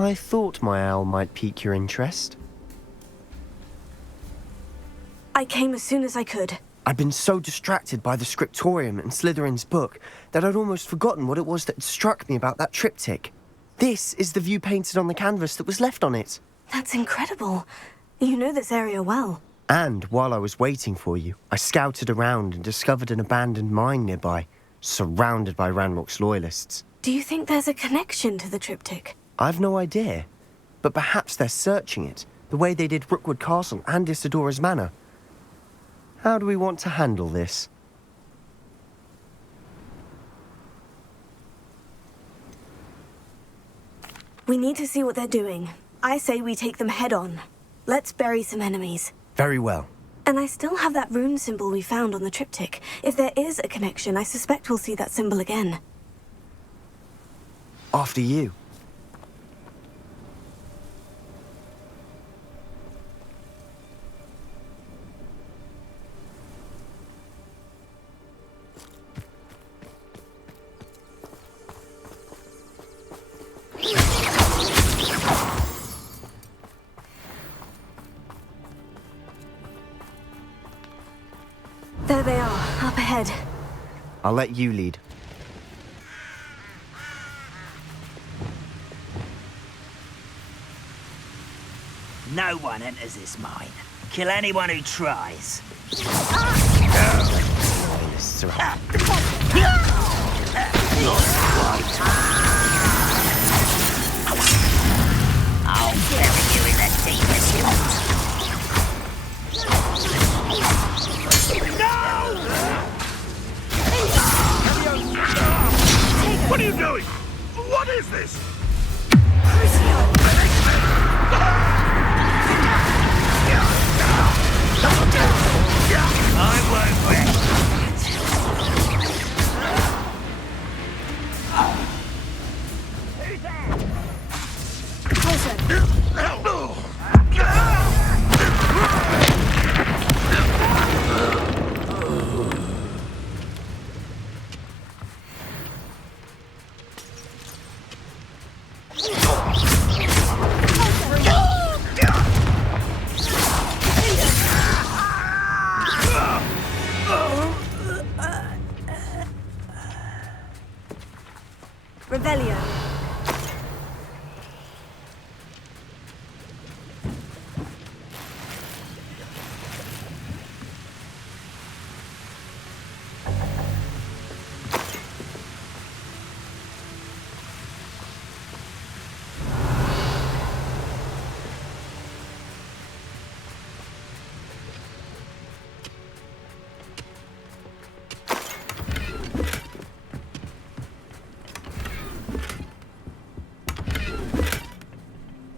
I thought my owl might pique your interest. I came as soon as I could. I'd been so distracted by the scriptorium and Slytherin's book that I'd almost forgotten what it was that struck me about that triptych. This is the view painted on the canvas that was left on it. That's incredible. You know this area well. And while I was waiting for you, I scouted around and discovered an abandoned mine nearby, surrounded by Ranrock's loyalists. Do you think there's a connection to the triptych? I've no idea, but perhaps they're searching it, the way they did Rookwood Castle and Isidora's Manor. How do we want to handle this? We need to see what they're doing. I say we take them head on. Let's bury some enemies. Very well. And I still have that rune symbol we found on the triptych. If there is a connection, I suspect we'll see that symbol again. After you. There they are, up ahead. I'll let you lead. No one enters this mine. Kill anyone who tries. Loyalists are- I'll bury you in the deepest pit. What are you doing? What is this? I won't rest. Revelio.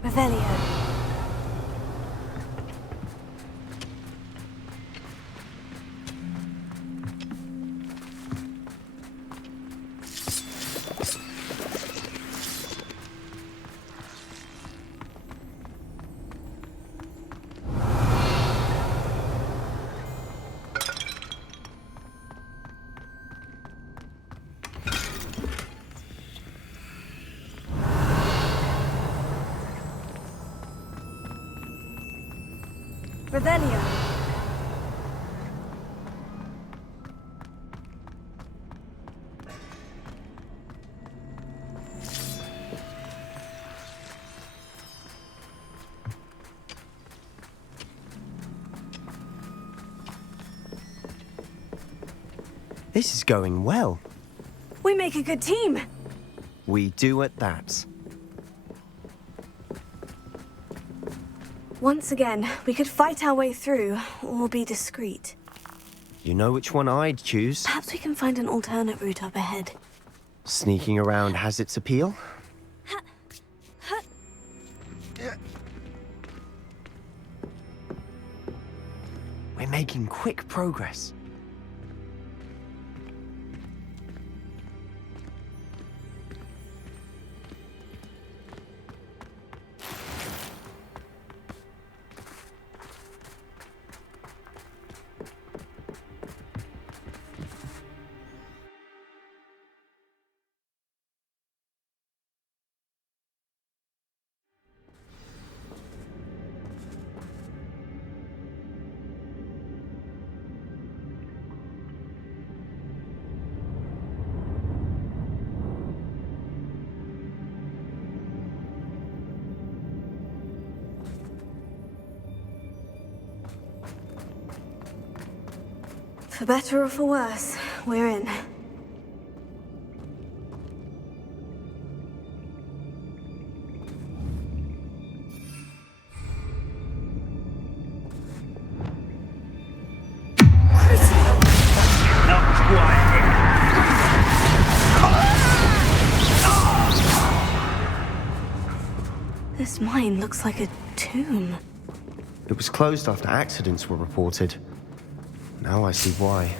Revelio. Revelio. This is going well. We make a good team. We do at that. Once again, we could fight our way through, or be discreet. You know which one I'd choose. Perhaps we can find an alternate route up ahead. Sneaking around has its appeal. We're making quick progress. For better or for worse, we're in. Not quite. This mine looks like a tomb. It was closed after accidents were reported. Now I see why.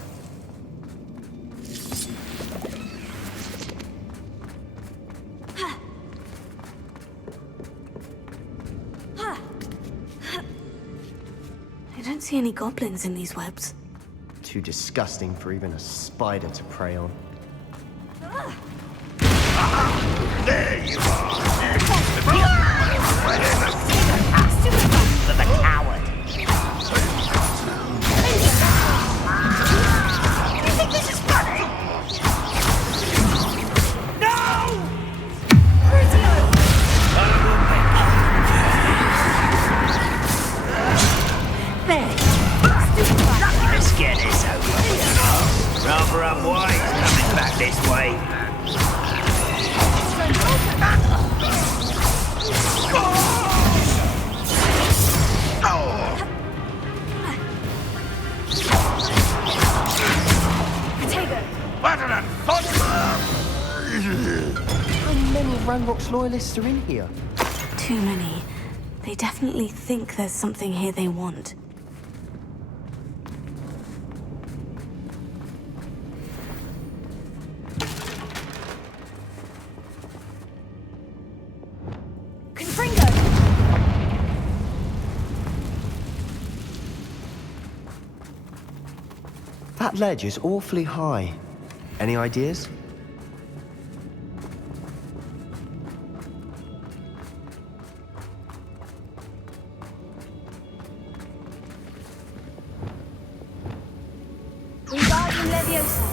I don't see any goblins in these webs. Too disgusting for even a spider to prey on. There you are! With a coward. You think this is funny? No! Nothing to scare this over. Rather unwise coming back this way. Better than fun! How many Ranrock's loyalists are in here? Too many. They definitely think there's something here they want. That ledge is awfully high. Any ideas? Wingardium Leviosa.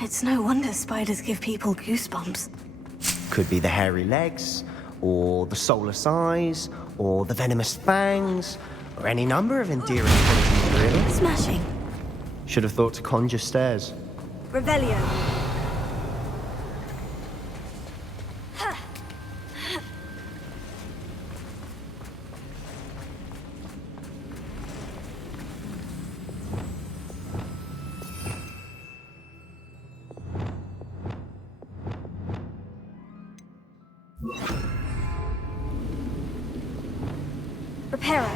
It's no wonder spiders give people goosebumps. Could be the hairy legs, or the soulless eyes, or the venomous fangs, or any number of endearing qualities, really. Smashing. Should have thought to conjure stairs. Revelio. Reparo.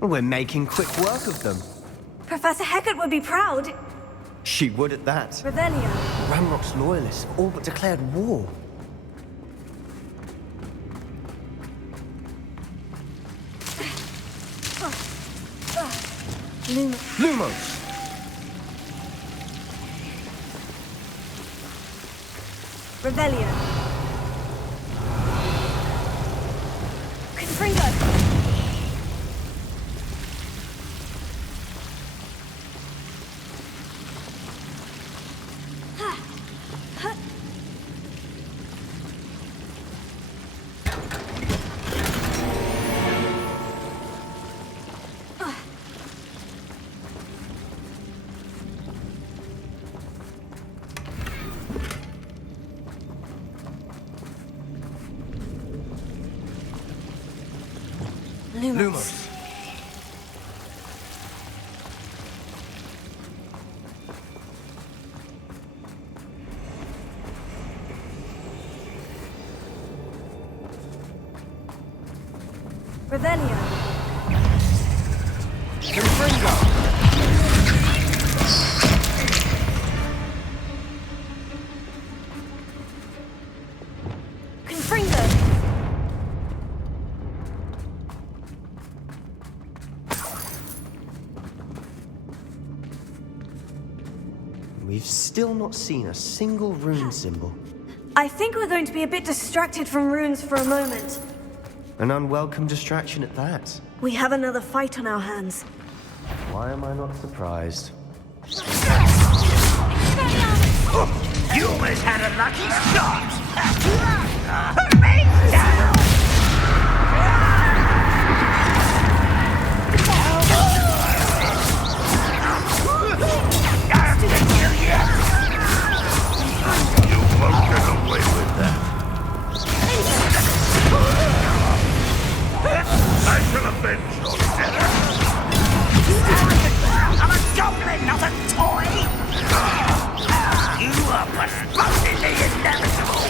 We're making quick work of them. Professor Hecat would be proud. She would at that. Revelio. Ranrock's loyalists have all but declared war. Lumos! Revelio. Confringo. Lumos. Revelio. Confringo! We've still not seen a single rune symbol. I think we're going to be a bit distracted from runes for a moment. An unwelcome distraction at that. We have another fight on our hands. Why am I not surprised? Humans had a lucky shot! Hurt me down! You won't get away with that. I shall avenge your death. I'm a goblin, not a toy! You are postponing the inevitable!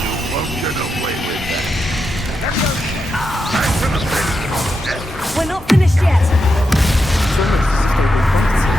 You won't get away with that. I shall avenge your death. We're not finished yet. It's almost as if they've been fighting.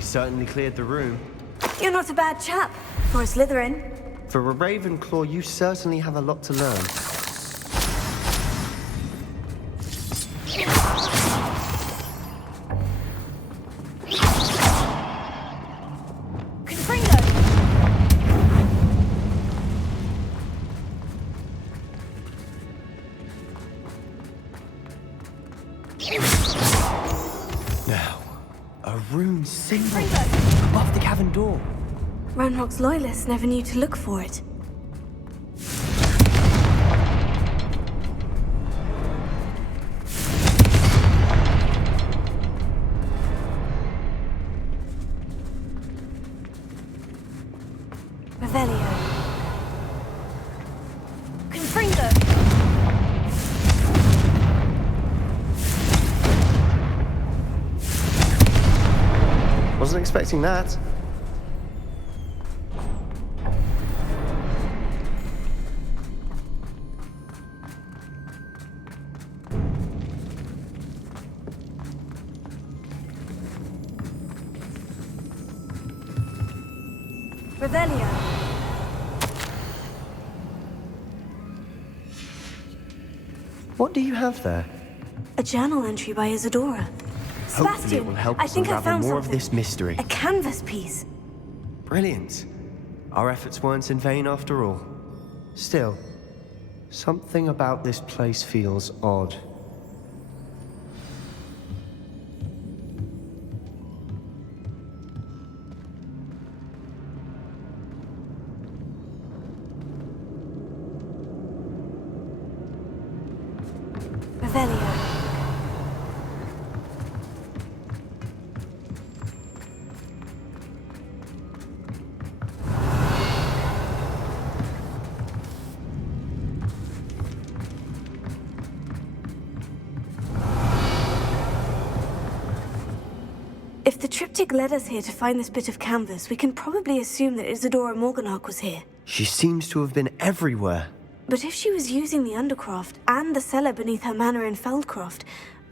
Certainly cleared the room. You're not a bad chap for a Slytherin. For a Ravenclaw, you certainly have a lot to learn. Now, a rune symbol above the cavern door. Ranrock's loyalists never knew to look for it. Revelio. Confringo. Wasn't expecting that. Revelio. What do you have there? A journal entry by Isadora. Hopefully it Sebastian, will help I us think I unravel found more something. of this mystery. A canvas piece. Brilliant. Our efforts weren't in vain after all. Still, something about this place feels odd. Revelio. the triptych led us here to find this bit of canvas, we can probably assume that Isadora Morganach was here. She seems to have been everywhere. But if she was using the Undercroft and the cellar beneath her manor in Feldcroft,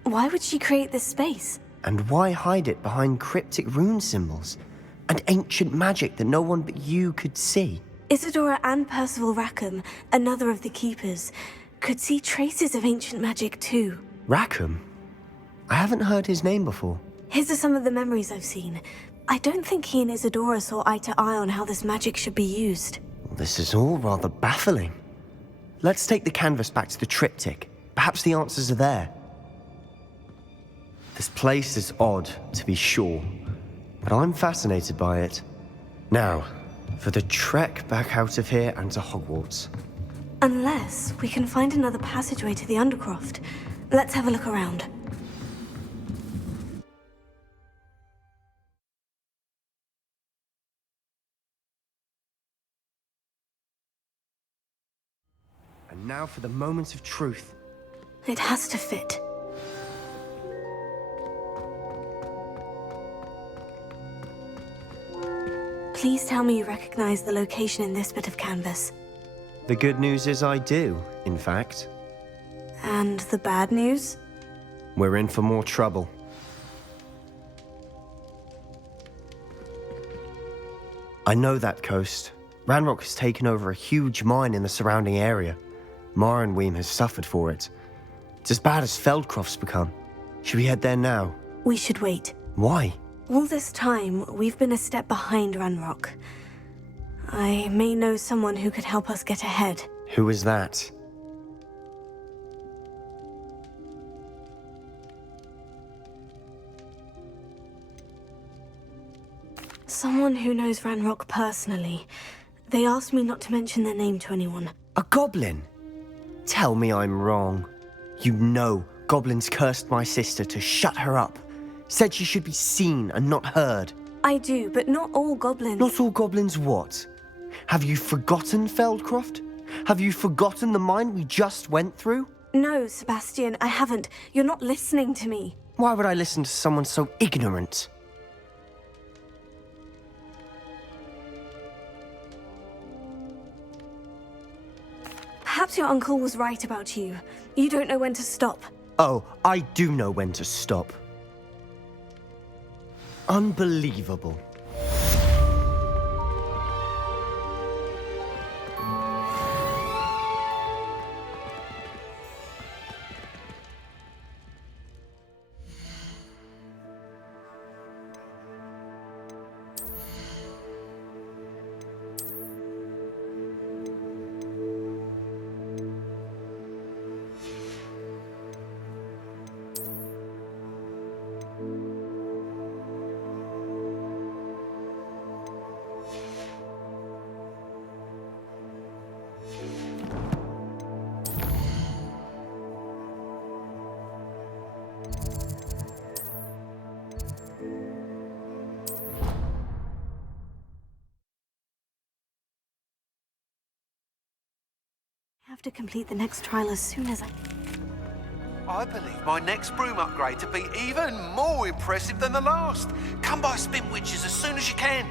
why would she create this space? And why hide it behind cryptic rune symbols and ancient magic that no one but you could see? Isadora and Percival Rackham, another of the Keepers, could see traces of ancient magic too. Rackham? I haven't heard his name before. His are some of the memories I've seen. I don't think he and Isadora saw eye to eye on how this magic should be used. This is all rather baffling. Let's take the canvas back to the triptych. Perhaps the answers are there. This place is odd, to be sure, but I'm fascinated by it. Now, for the trek back out of here and to Hogwarts. Unless we can find another passageway to the Undercroft. Let's have a look around. And now for the moment of truth. It has to fit. Please tell me you recognize the location in this bit of canvas. The good news is I do, in fact. And the bad news? We're in for more trouble. I know that coast. Ranrock has taken over a huge mine in the surrounding area. Mornweem has suffered for it. It's as bad as Feldcroft's become. Should we head there now? We should wait. Why? All this time, we've been a step behind Ranrock. I may know someone who could help us get ahead. Who is that? Someone who knows Ranrock personally. They asked me not to mention their name to anyone. A goblin? Tell me I'm wrong. You know goblins cursed my sister to shut her up. Said she should be seen and not heard. I do, but not all goblins. Not all goblins what? Have you forgotten Feldcroft? Have you forgotten the mine we just went through? No, Sebastian, I haven't. You're not listening to me. Why would I listen to someone so ignorant? Perhaps your uncle was right about you. You don't know when to stop. Oh, I do know when to stop. Unbelievable. I have to complete the next trial as soon as I believe my next broom upgrade to be even more impressive than the last. Come by Spin Witches as soon as you can.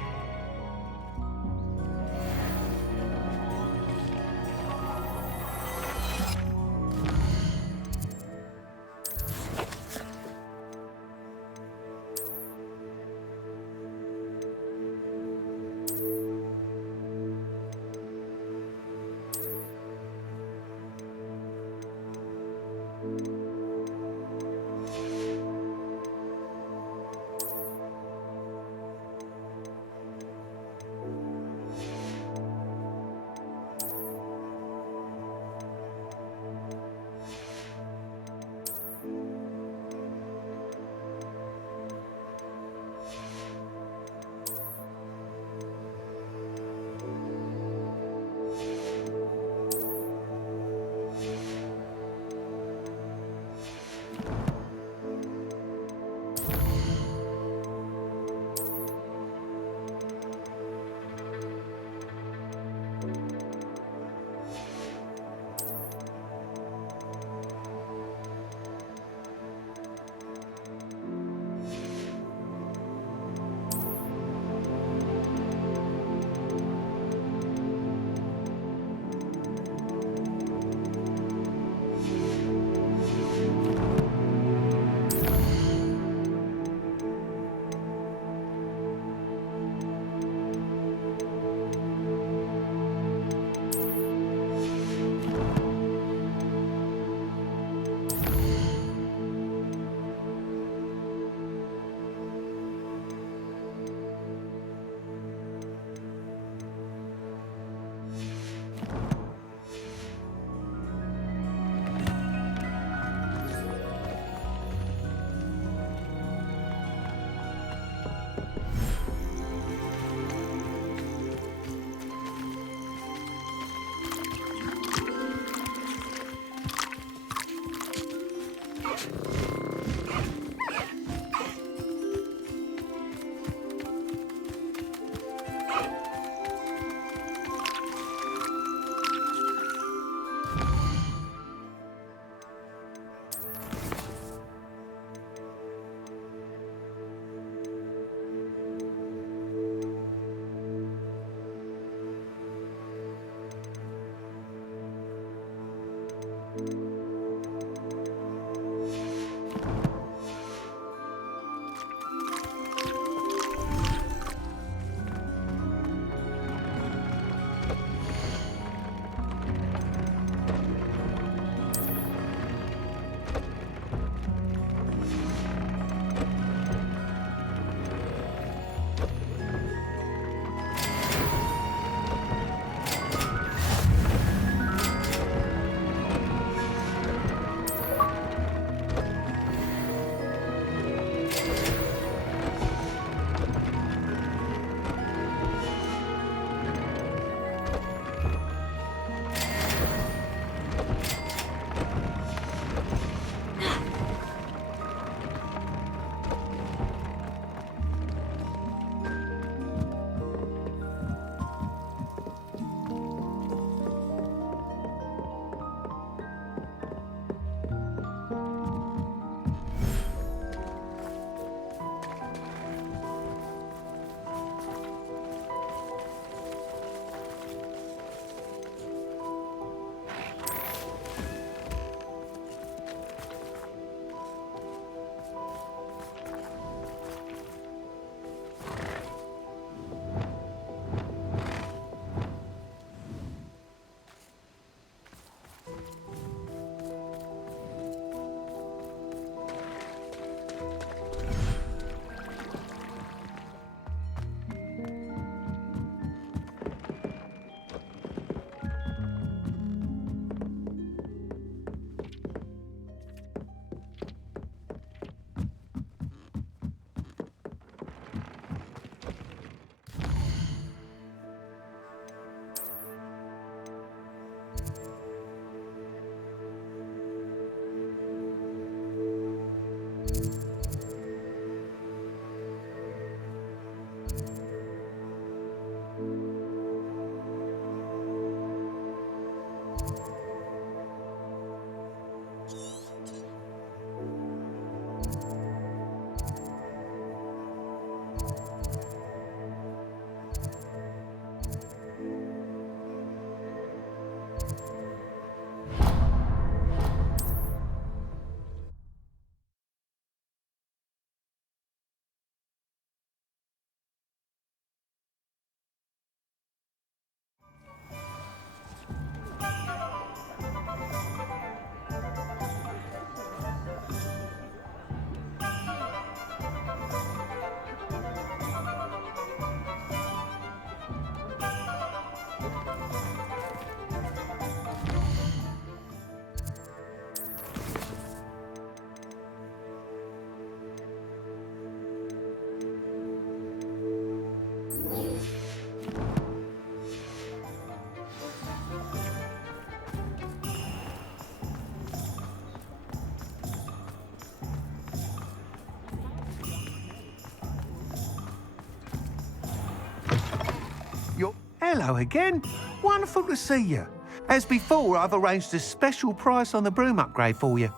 Hello again. Wonderful to see you. As before, I've arranged a special price on the broom upgrade for you.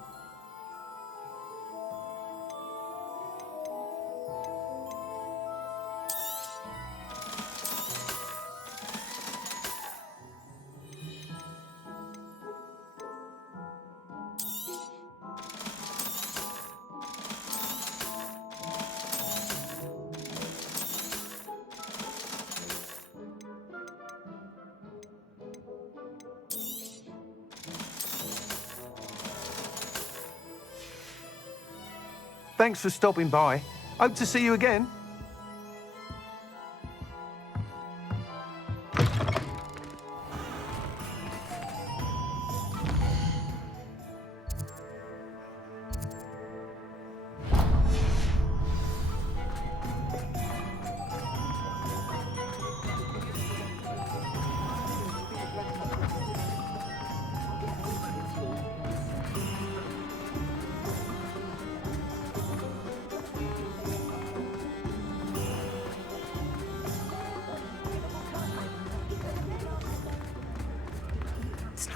Thanks for stopping by. Hope to see you again.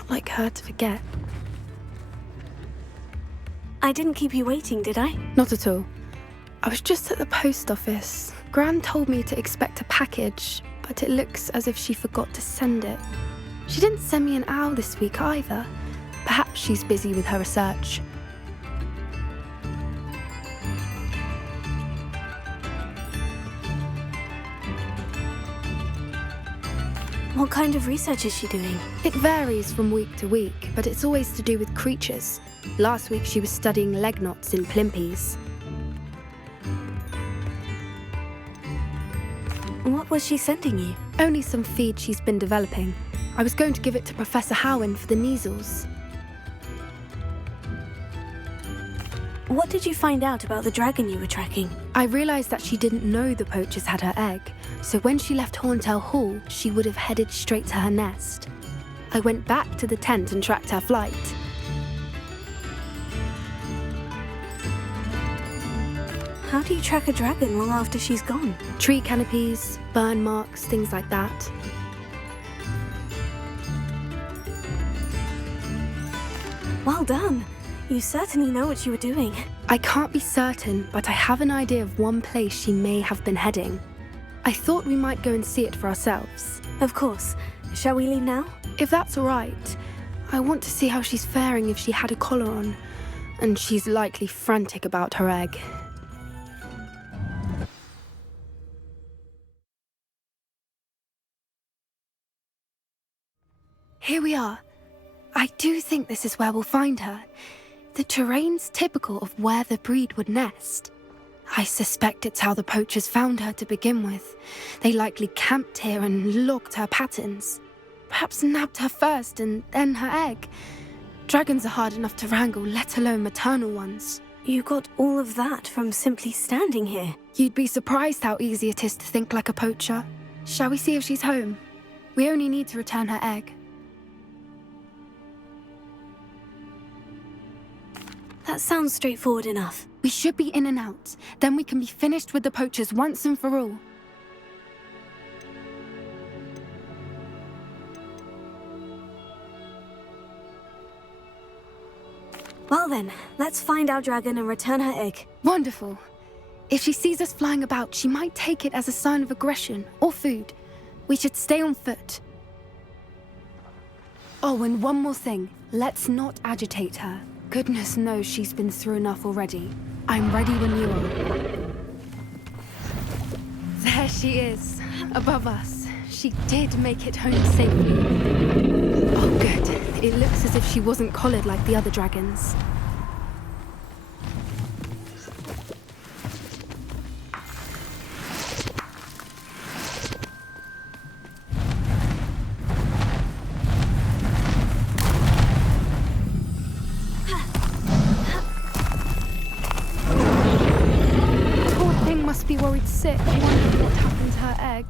Like her to forget. I didn't keep you waiting, did I? Not at all. I was just at the post office. Gran told me to expect a package, but it looks as if she forgot to send it. She didn't send me an owl this week either. Perhaps she's busy with her research. What kind of research is she doing? It varies from week to week, but it's always to do with creatures. Last week she was studying leg knots in plimpies. What was she sending you? Only some feed she's been developing. I was going to give it to Professor Howen for the measles. What did you find out about the dragon you were tracking? I realised that she didn't know the poachers had her egg, so when she left Horntail Hall, she would have headed straight to her nest. I went back to the tent and tracked her flight. How do you track a dragon long after she's gone? Tree canopies, burn marks, things like that. Well done. You certainly know what you were doing. I can't be certain, but I have an idea of one place she may have been heading. I thought we might go and see it for ourselves. Of course. Shall we leave now? If that's all right. I want to see how she's faring if she had a collar on. And she's likely frantic about her egg. Here we are. I do think this is where we'll find her. The terrain's typical of where the breed would nest. I suspect it's how the poachers found her to begin with. They likely camped here and logged her patterns. Perhaps nabbed her first and then her egg. Dragons are hard enough to wrangle, let alone maternal ones. You got all of that from simply standing here. You'd be surprised how easy it is to think like a poacher. Shall we see if she's home? We only need to return her egg. That sounds straightforward enough. We should be in and out. Then we can be finished with the poachers once and for all. Well then, let's find our dragon and return her egg. Wonderful. If she sees us flying about, she might take it as a sign of aggression or food. We should stay on foot. Oh, and one more thing. Let's not agitate her. Goodness knows she's been through enough already. I'm ready when you are. There she is, above us. She did make it home safely. Oh, good. It looks as if she wasn't collared like the other dragons. Be worried sick, wondering what happened to her egg.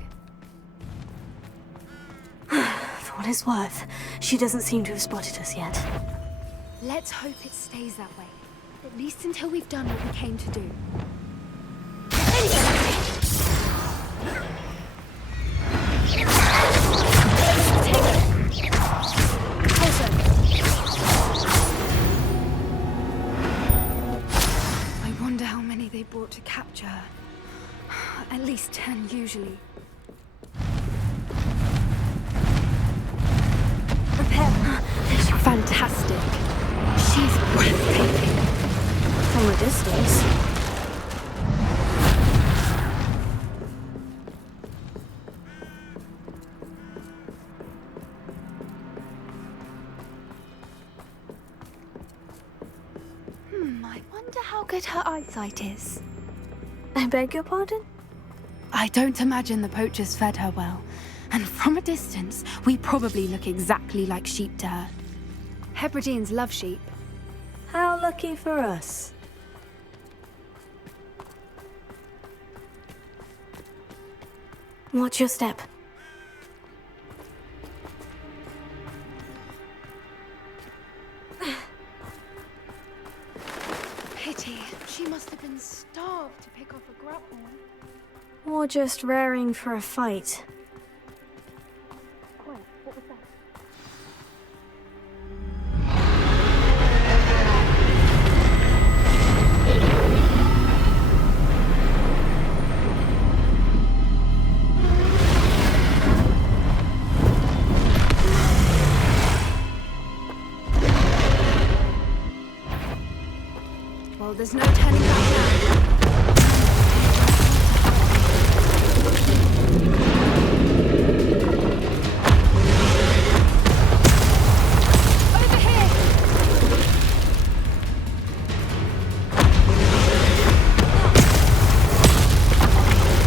For what it's worth, she doesn't seem to have spotted us yet. Let's hope it stays that way. At least until we've done what we came to do. I wonder how many they brought to capture her. At least 10, usually. Prepare. Fantastic. She's breathtaking. From a distance. I wonder how good her eyesight is. I beg your pardon? I don't imagine the poachers fed her well. And from a distance, we probably look exactly like sheep to her. Hebrideans love sheep. How lucky for us. Watch your step. Pity. She must have been starved to pick off a grapple. Or just raring for a fight. Wait, what was that? Well, there's no turning back now. Over here!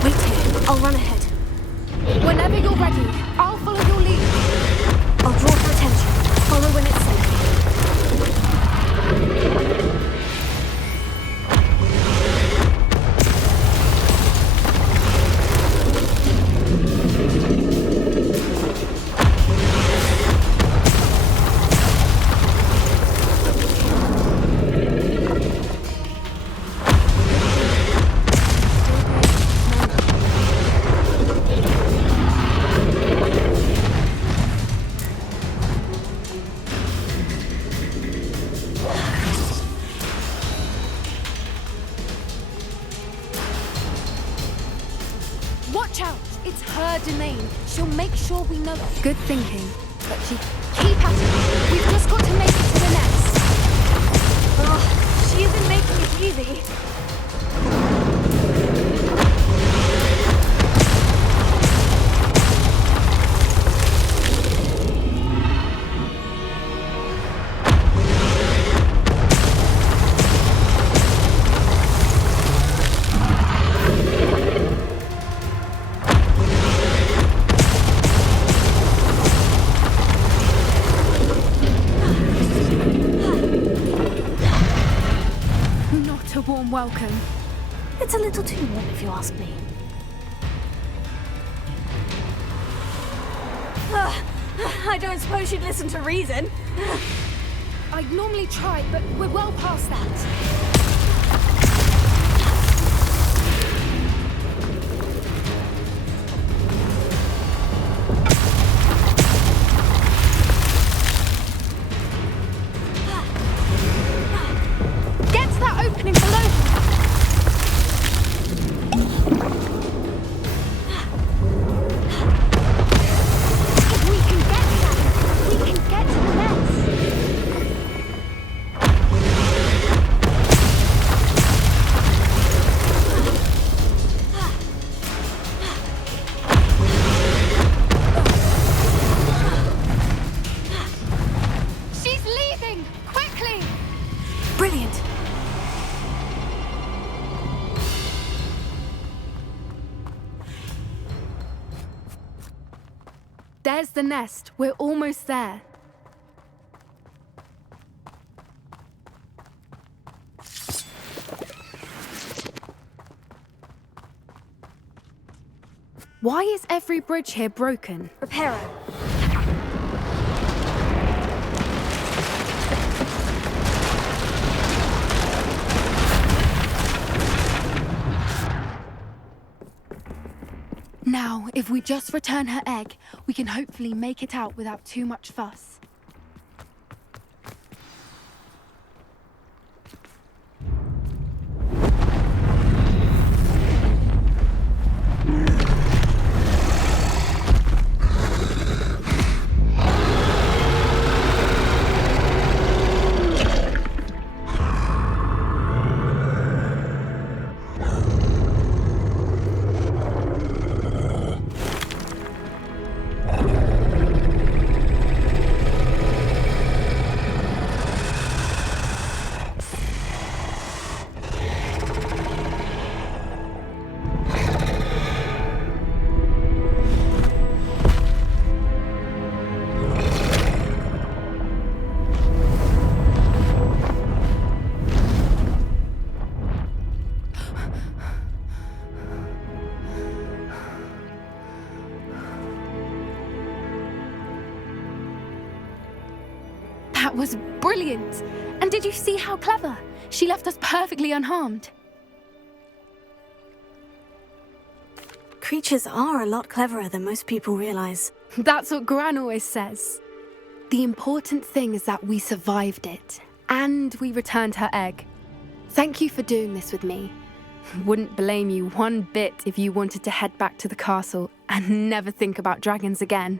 Wait here. I'll run ahead. Whenever you're ready, I'll follow your lead. I'll draw her attention. Follow when it's safe. Watch out! It's her domain. She'll make sure we know it. Good thinking. But keep at it. We've just got to make it to the nest. Oh, she isn't making it easy. Not a warm welcome. It's a little too warm, if you ask me. I don't suppose she'd listen to reason. I'd normally try, but we're well past that. Get to that opening below. If we can get there, we can get to the nest. She's leaving! Quickly! Brilliant. There's the nest. We're almost there. Why is every bridge here broken? Repair her. Now, if we just return her egg, we can hopefully make it out without too much fuss. That was brilliant! And did you see how clever? She left us perfectly unharmed. Creatures are a lot cleverer than most people realize. That's what Gran always says. The important thing is that we survived it, and we returned her egg. Thank you for doing this with me. Wouldn't blame you one bit if you wanted to head back to the castle and never think about dragons again.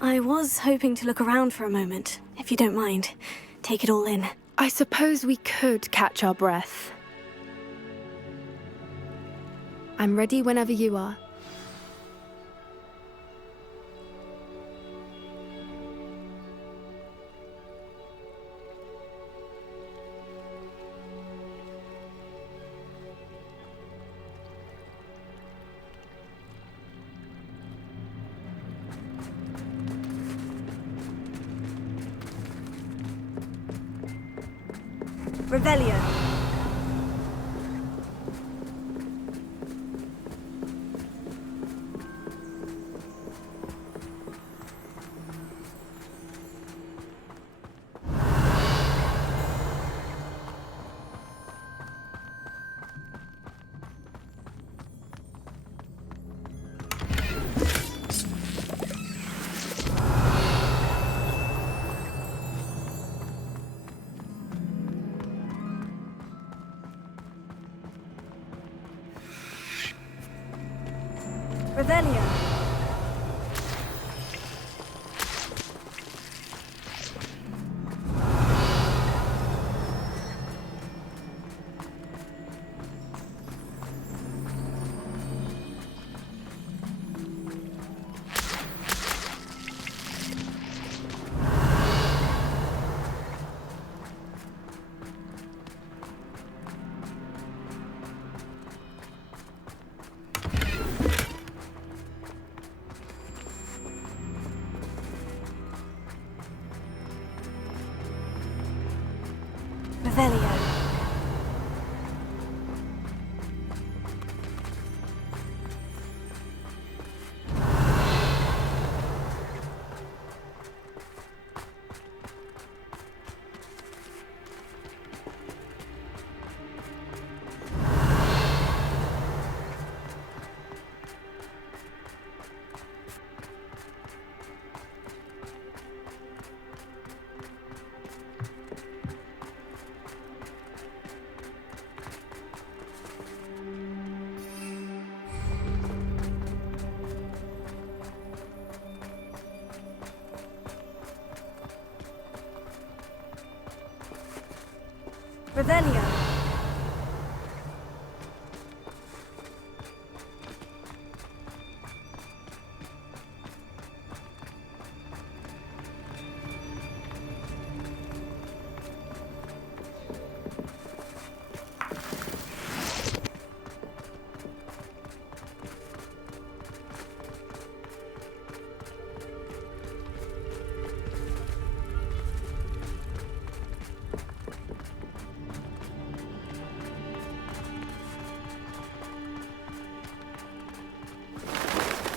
I was hoping to look around for a moment, if you don't mind. Take it all in. I suppose we could catch our breath. I'm ready whenever you are. Revelio. Revelio. Revelio. Revelio.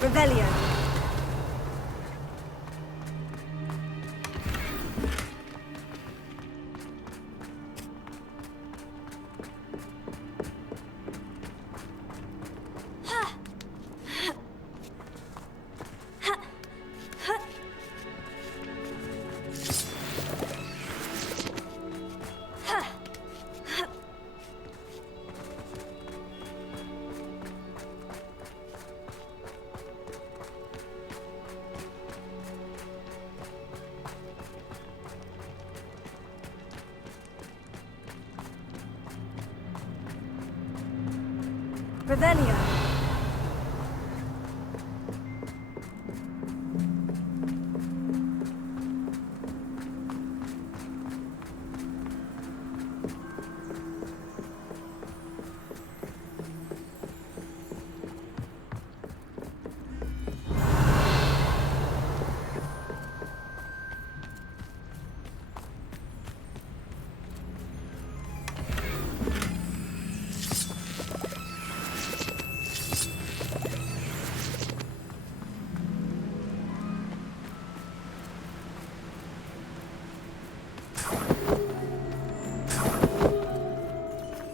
Revelio. Revelio.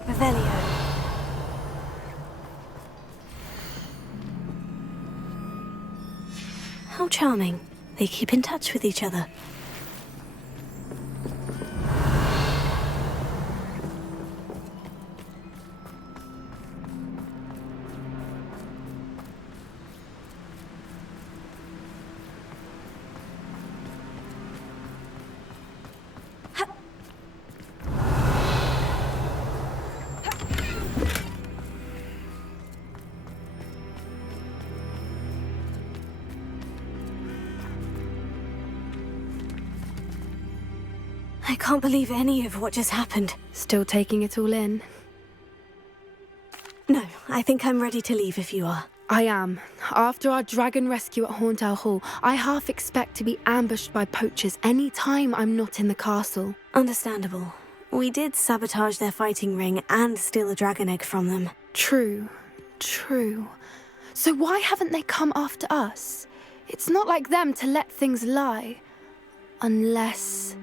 Revelio. How charming. They keep in touch with each other. I can't believe any of what just happened. Still taking it all in? No, I think I'm ready to leave if you are. I am. After our dragon rescue at Hauntow Hall, I half expect to be ambushed by poachers any time I'm not in the castle. Understandable. We did sabotage their fighting ring and steal a dragon egg from them. True. So why haven't they come after us? It's not like them to let things lie. Unless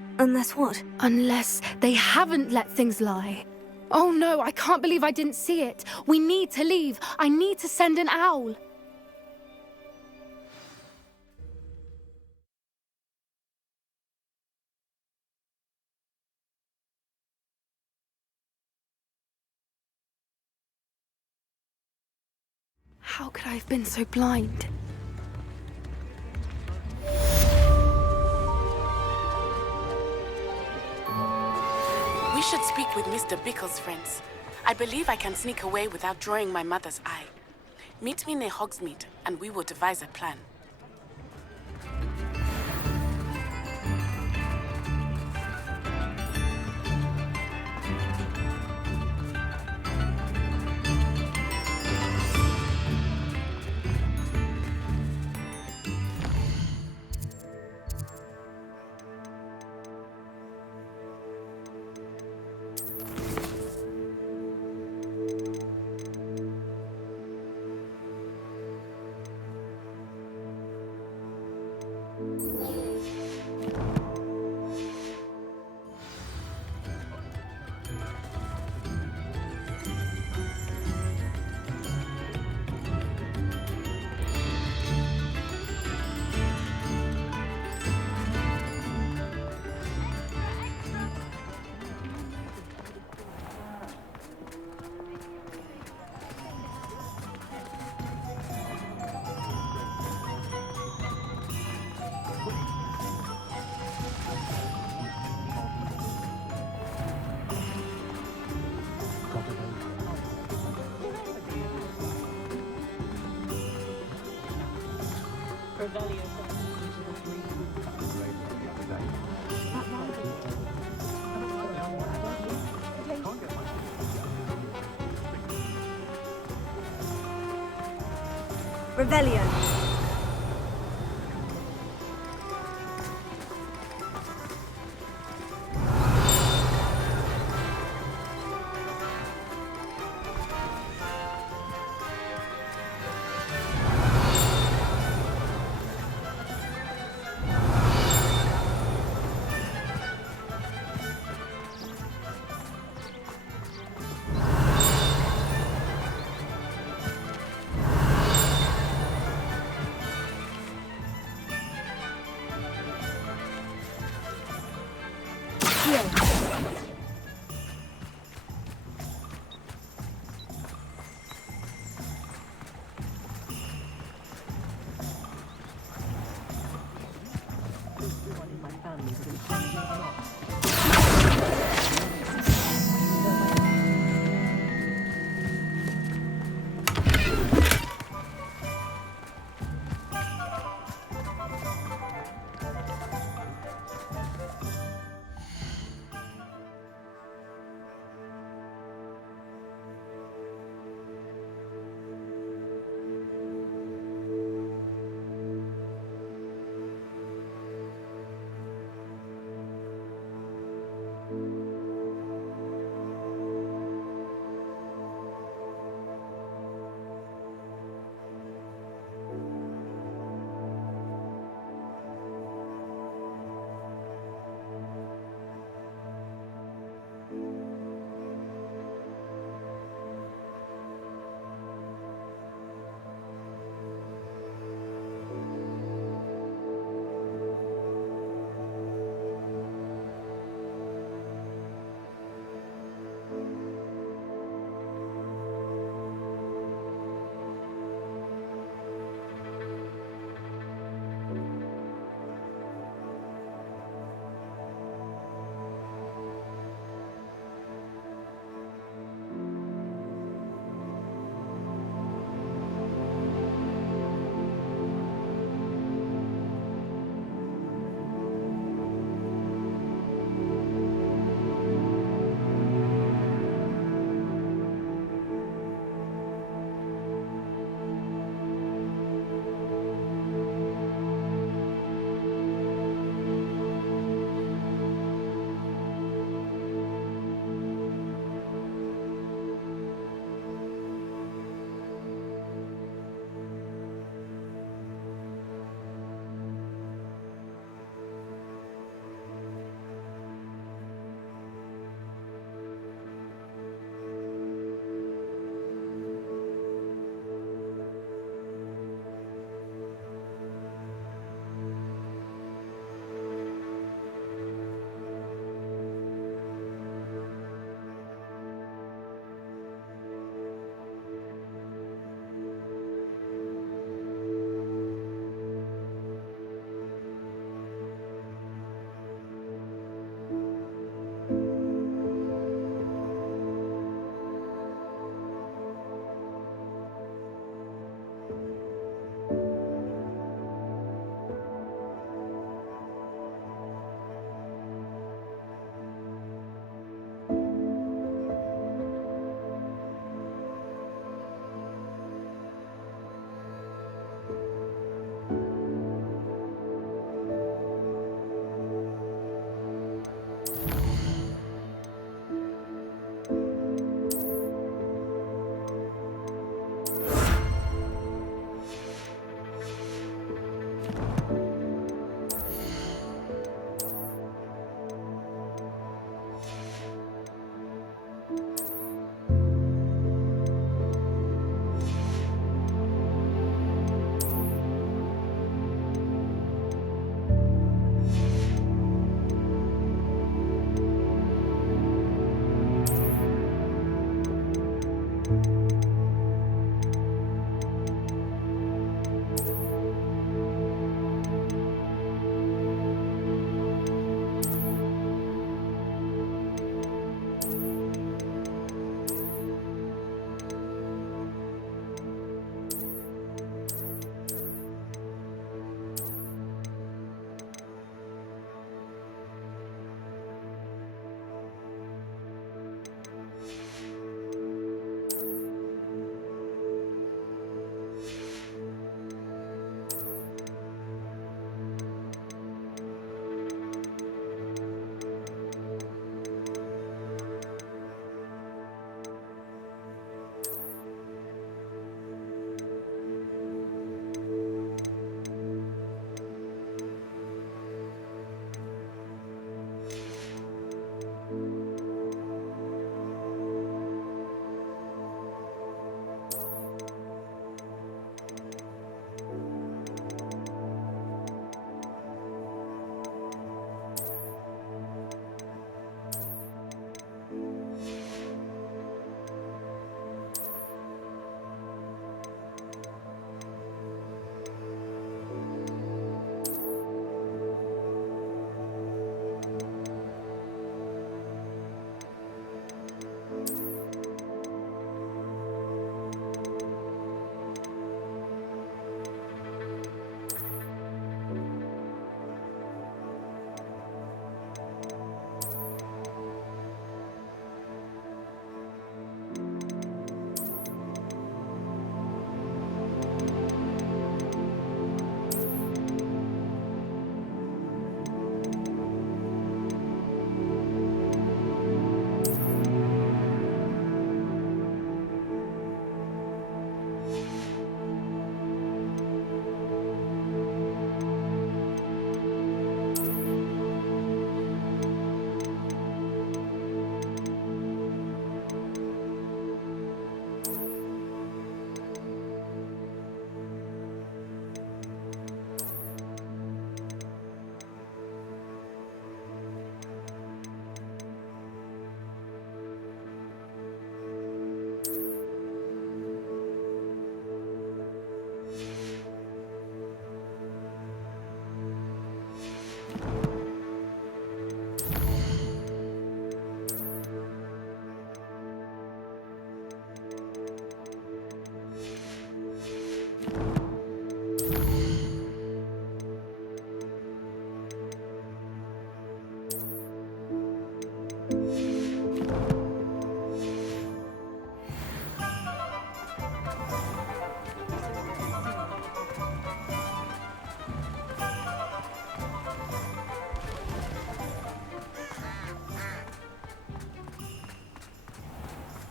what? Unless they haven't let things lie. Oh no, I can't believe I didn't see it. We need to leave. I need to send an owl. How could I have been so blind? We should speak with Mr. Bickle's friends. I believe I can sneak away without drawing my mother's eye. Meet me near Hogsmeade, and we will devise a plan. Revelio.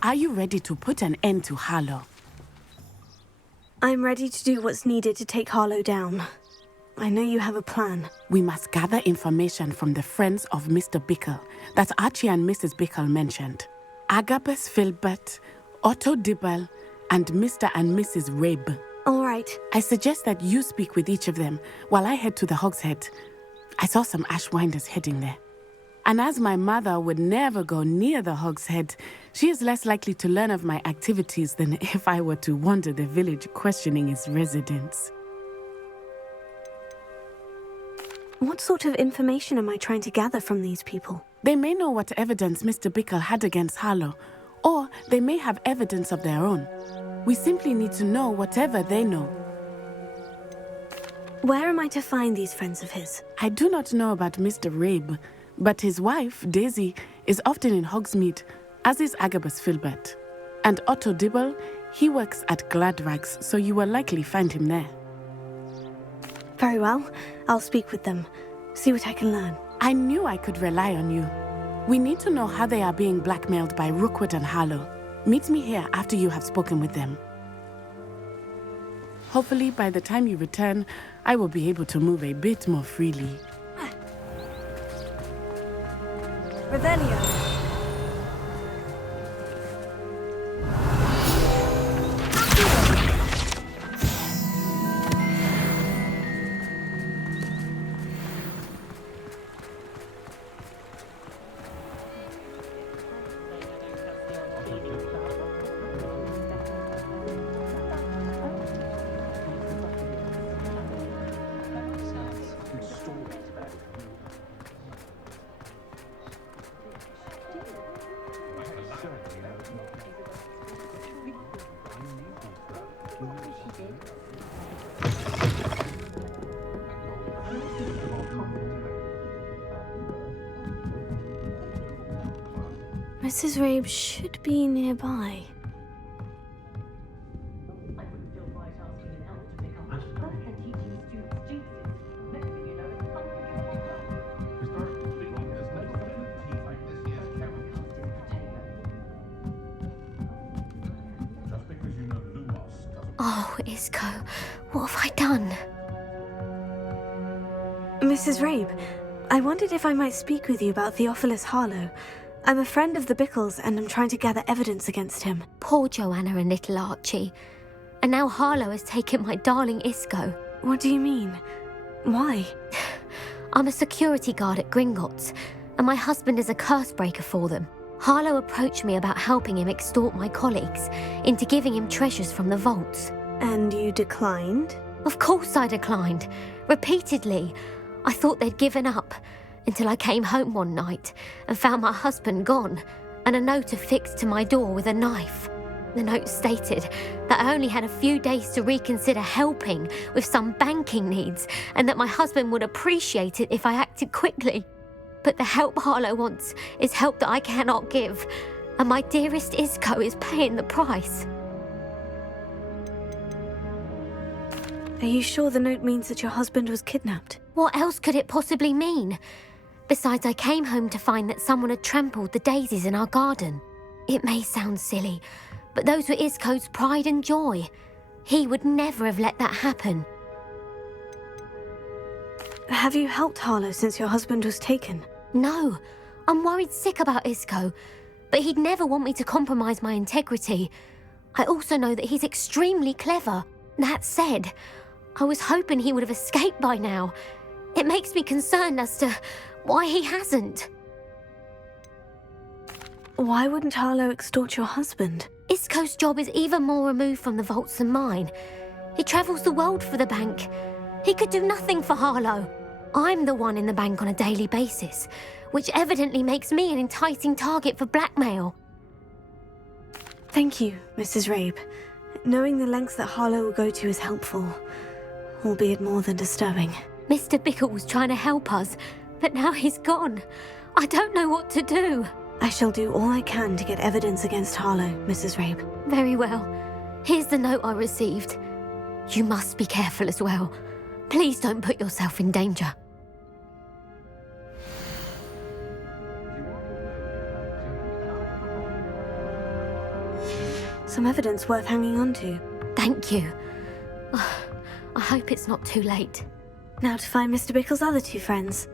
are you ready to put an end to Harlow? I'm ready to do what's needed to take Harlow down. I know you have a plan. We must gather information from the friends of Mr. Bickle that Archie and Mrs. Bickle mentioned. Agabus Filbert, Otto Dibble, and Mr. and Mrs. Rabe. All right. I suggest that you speak with each of them while I head to the Hog's Head. I saw some Ashwinders heading there. And as my mother would never go near the Hog's Head, she is less likely to learn of my activities than if I were to wander the village questioning its residents. What sort of information am I trying to gather from these people? They may know what evidence Mr. Bickle had against Harlow, or they may have evidence of their own. We simply need to know whatever they know. Where am I to find these friends of his? I do not know about Mr. Rabe, but his wife, Daisy, is often in Hogsmeade, as is Agabus Filbert. And Otto Dibble, he works at Gladrags, so you will likely find him there. Very well. I'll speak with them. See what I can learn. I knew I could rely on you. We need to know how they are being blackmailed by Rookwood and Harlow. Meet me here after you have spoken with them. Hopefully, by the time you return, I will be able to move a bit more freely. Revelio. Mrs. Rabe should be nearby. Oh, Isco, what have I done? Mrs. Rabe, I wondered if I might speak with you about Theophilus Harlow. I'm a friend of the Bickles and I'm trying to gather evidence against him. Poor Joanna and little Archie. And now Harlow has taken my darling Isco. What do you mean? Why? I'm a security guard at Gringotts, and my husband is a curse breaker for them. Harlow approached me about helping him extort my colleagues into giving him treasures from the vaults. And you declined? Of course I declined. Repeatedly. I thought they'd given up, until I came home one night and found my husband gone, and a note affixed to my door with a knife. The note stated that I only had a few days to reconsider helping with some banking needs, and that my husband would appreciate it if I acted quickly. But the help Harlow wants is help that I cannot give, and my dearest Isco is paying the price. Are you sure the note means that your husband was kidnapped? What else could it possibly mean? Besides, I came home to find that someone had trampled the daisies in our garden. It may sound silly, but those were Isco's pride and joy. He would never have let that happen. Have you helped Harlow since your husband was taken? No, I'm worried sick about Isco, but he'd never want me to compromise my integrity. I also know that he's extremely clever. That said, I was hoping he would have escaped by now. It makes me concerned as to why he hasn't. Why wouldn't Harlow extort your husband? Isco's job is even more removed from the vaults than mine. He travels the world for the bank. He could do nothing for Harlow. I'm the one in the bank on a daily basis, which evidently makes me an enticing target for blackmail. Thank you, Mrs. Rabe. Knowing the lengths that Harlow will go to is helpful, albeit more than disturbing. Mr. Bickle was trying to help us, but now he's gone. I don't know what to do. I shall do all I can to get evidence against Harlow, Mrs. Rabe. Very well. Here's the note I received. You must be careful as well. Please don't put yourself in danger. Some evidence worth hanging on to. Thank you. I hope it's not too late. Now to find Mr. Bickle's other two friends.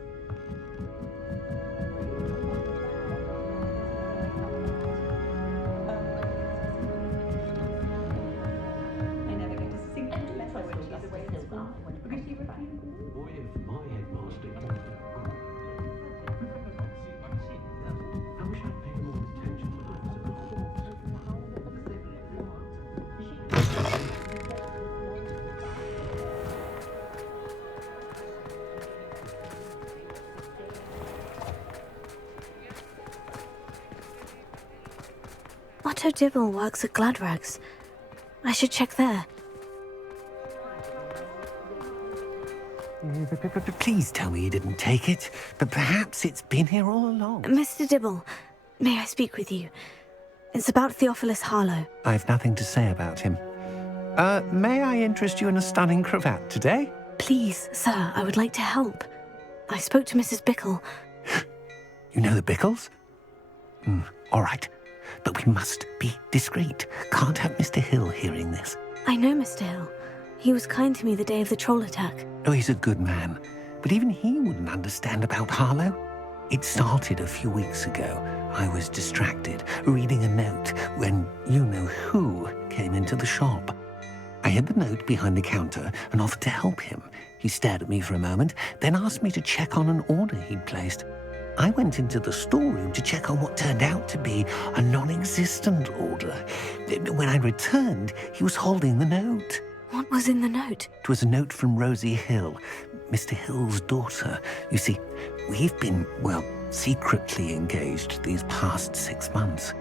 Otto Dibble works at Gladrags. I should check there. Please tell me you didn't take it, but perhaps it's been here all along. Mr. Dibble, may I speak with you? It's about Theophilus Harlow. I've nothing to say about him. May I interest you in a stunning cravat today? Please, sir, I would like to help. I spoke to Mrs. Bickle. You know the Bickles? All right. But we must be discreet. Can't have Mr. Hill hearing this. I know Mr. Hill. He was kind to me the day of the troll attack. Oh, he's a good man. But even he wouldn't understand about Harlow. It started a few weeks ago. I was distracted, reading a note, when you-know-who came into the shop. I hid the note behind the counter and offered to help him. He stared at me for a moment, then asked me to check on an order he'd placed. I went into the storeroom to check on what turned out to be a non-existent order. When I returned, he was holding the note. What was in the note? It was a note from Rosie Hill, Mr. Hill's daughter. You see, we've been, secretly engaged these past 6 months.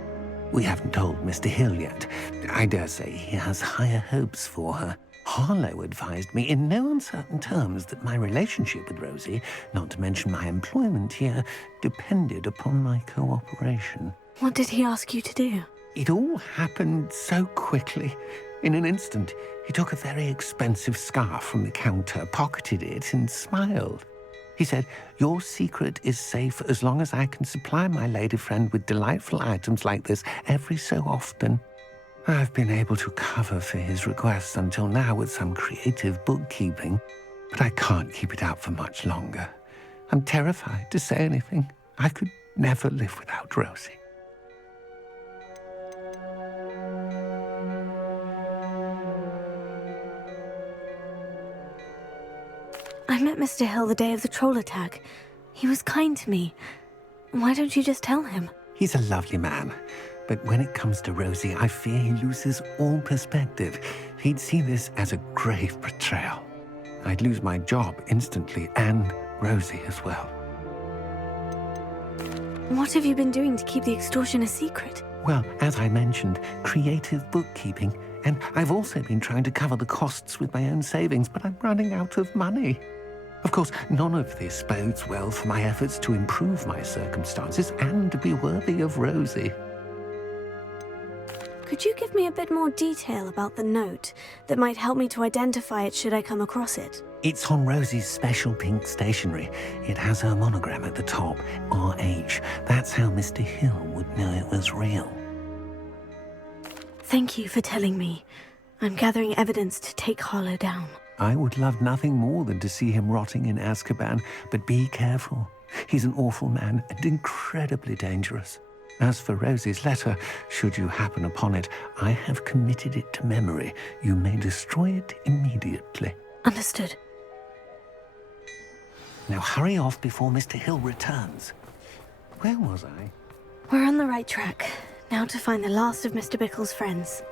We haven't told Mr. Hill yet. I dare say he has higher hopes for her. Harlow advised me in no uncertain terms that my relationship with Rosie, not to mention my employment here, depended upon my cooperation. What did he ask you to do? It all happened so quickly. In an instant, he took a very expensive scarf from the counter, pocketed it, and smiled. He said, "Your secret is safe as long as I can supply my lady friend with delightful items like this every so often." I've been able to cover for his requests until now with some creative bookkeeping, but I can't keep it out for much longer. I'm terrified to say anything. I could never live without Rosie. I met Mr. Hill the day of the troll attack. He was kind to me. Why don't you just tell him? He's a lovely man. But when it comes to Rosie, I fear he loses all perspective. He'd see this as a grave betrayal. I'd lose my job instantly, and Rosie as well. What have you been doing to keep the extortion a secret? Well, as I mentioned, creative bookkeeping. And I've also been trying to cover the costs with my own savings, but I'm running out of money. Of course, none of this bodes well for my efforts to improve my circumstances and to be worthy of Rosie. Could you give me a bit more detail about the note that might help me to identify it should I come across it? It's on Rosie's special pink stationery. It has her monogram at the top, RH. That's how Mr. Hill would know it was real. Thank you for telling me. I'm gathering evidence to take Harlow down. I would love nothing more than to see him rotting in Azkaban, but be careful. He's an awful man and incredibly dangerous. As for Rosie's letter, should you happen upon it, I have committed it to memory. You may destroy it immediately. Understood. Now hurry off before Mr. Hill returns. Where was I? We're on the right track. Now to find the last of Mr. Bickle's friends.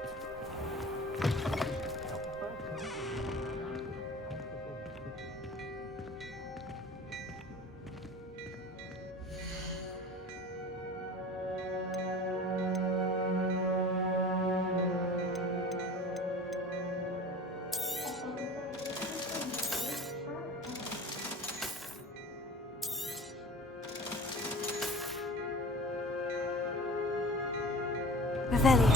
Revelio.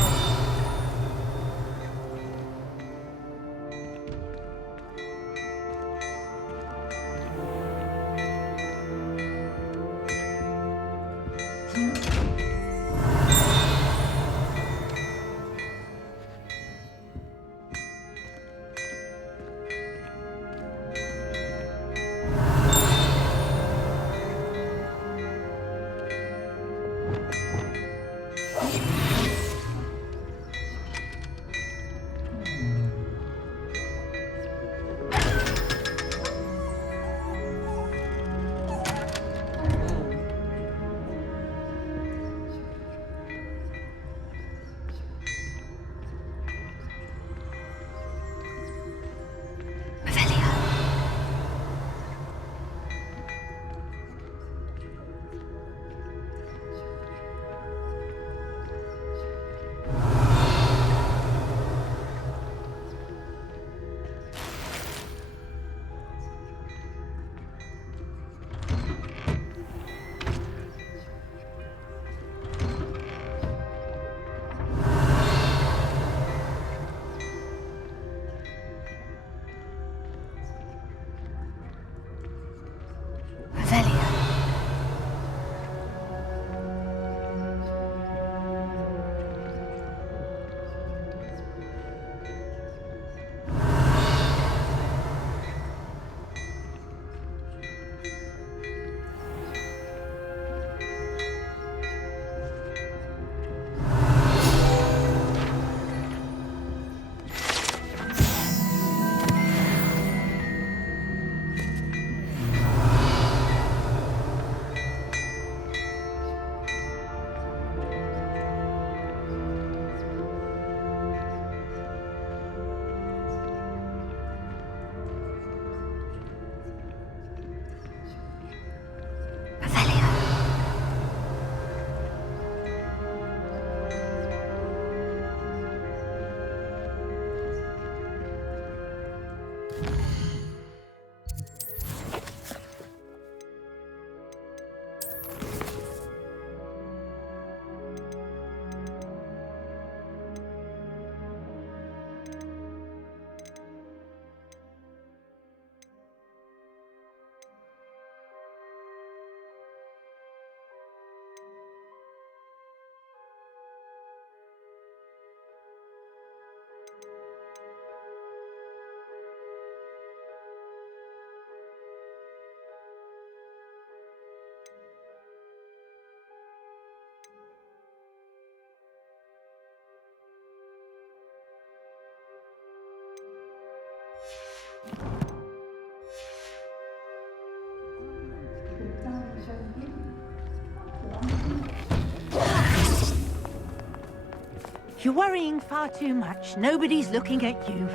You're worrying far too much. Nobody's looking at you.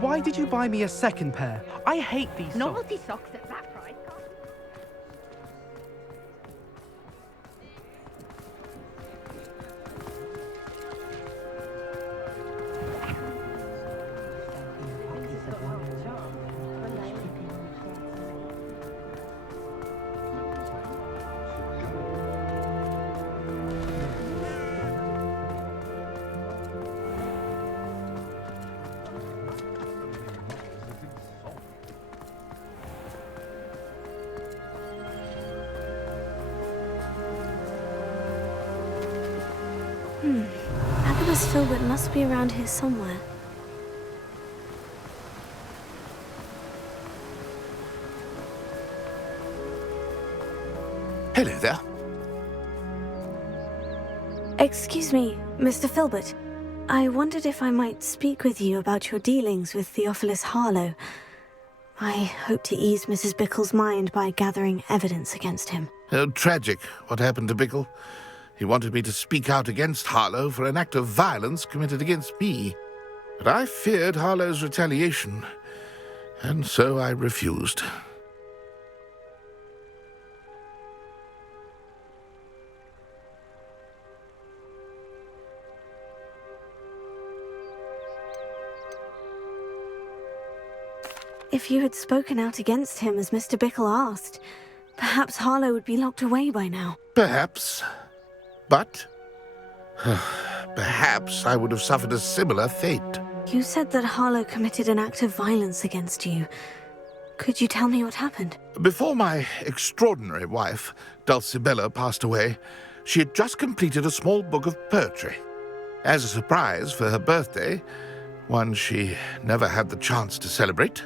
Why did you buy me a second pair? I hate these socks. Novelty socks at that price. Agnes Filbert must be around here somewhere. Hello there. Excuse me, Mr. Filbert. I wondered if I might speak with you about your dealings with Theophilus Harlow. I hope to ease Mrs. Bickle's mind by gathering evidence against him. Oh, tragic what happened to Bickle. He wanted me to speak out against Harlow for an act of violence committed against me. But I feared Harlow's retaliation, and so I refused. If you had spoken out against him as Mr. Bickle asked, perhaps Harlow would be locked away by now. Perhaps. But perhaps I would have suffered a similar fate. You said that Harlow committed an act of violence against you. Could you tell me what happened? Before my extraordinary wife, Dulcibella, passed away, she had just completed a small book of poetry. As a surprise for her birthday, one she never had the chance to celebrate,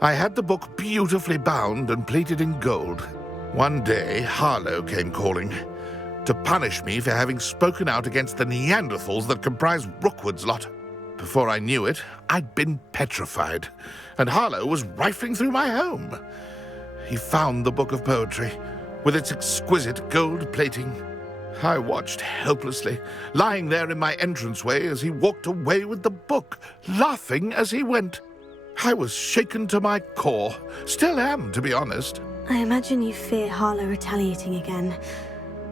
I had the book beautifully bound and plated in gold. One day, Harlow came calling to punish me for having spoken out against the Neanderthals that comprise Rookwood's lot. Before I knew it, I'd been petrified, and Harlow was rifling through my home. He found the book of poetry, with its exquisite gold plating. I watched helplessly, lying there in my entranceway as he walked away with the book, laughing as he went. I was shaken to my core, still am, to be honest. I imagine you fear Harlow retaliating again.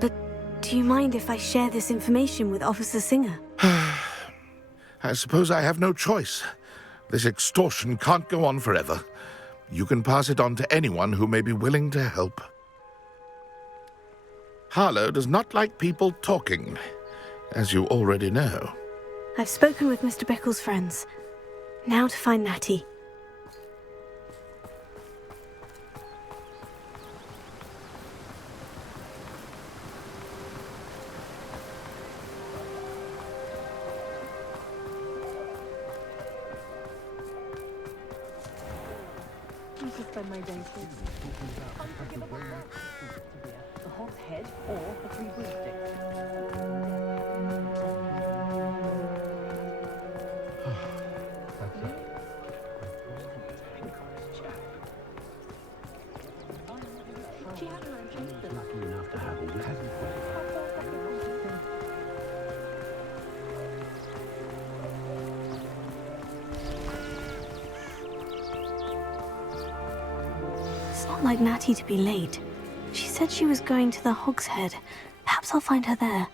But do you mind if I share this information with Officer Singer? I suppose I have no choice. This extortion can't go on forever. You can pass it on to anyone who may be willing to help. Harlow does not like people talking, as you already know. I've spoken with Mr. Bickle's friends. Now to find Natty. Spend my days the Hog's Head or the Three Broomsticks. She had her own chase. Lucky enough to have a wizard. It's not like Natty to be late. She said she was going to the Hog's Head. Perhaps I'll find her there.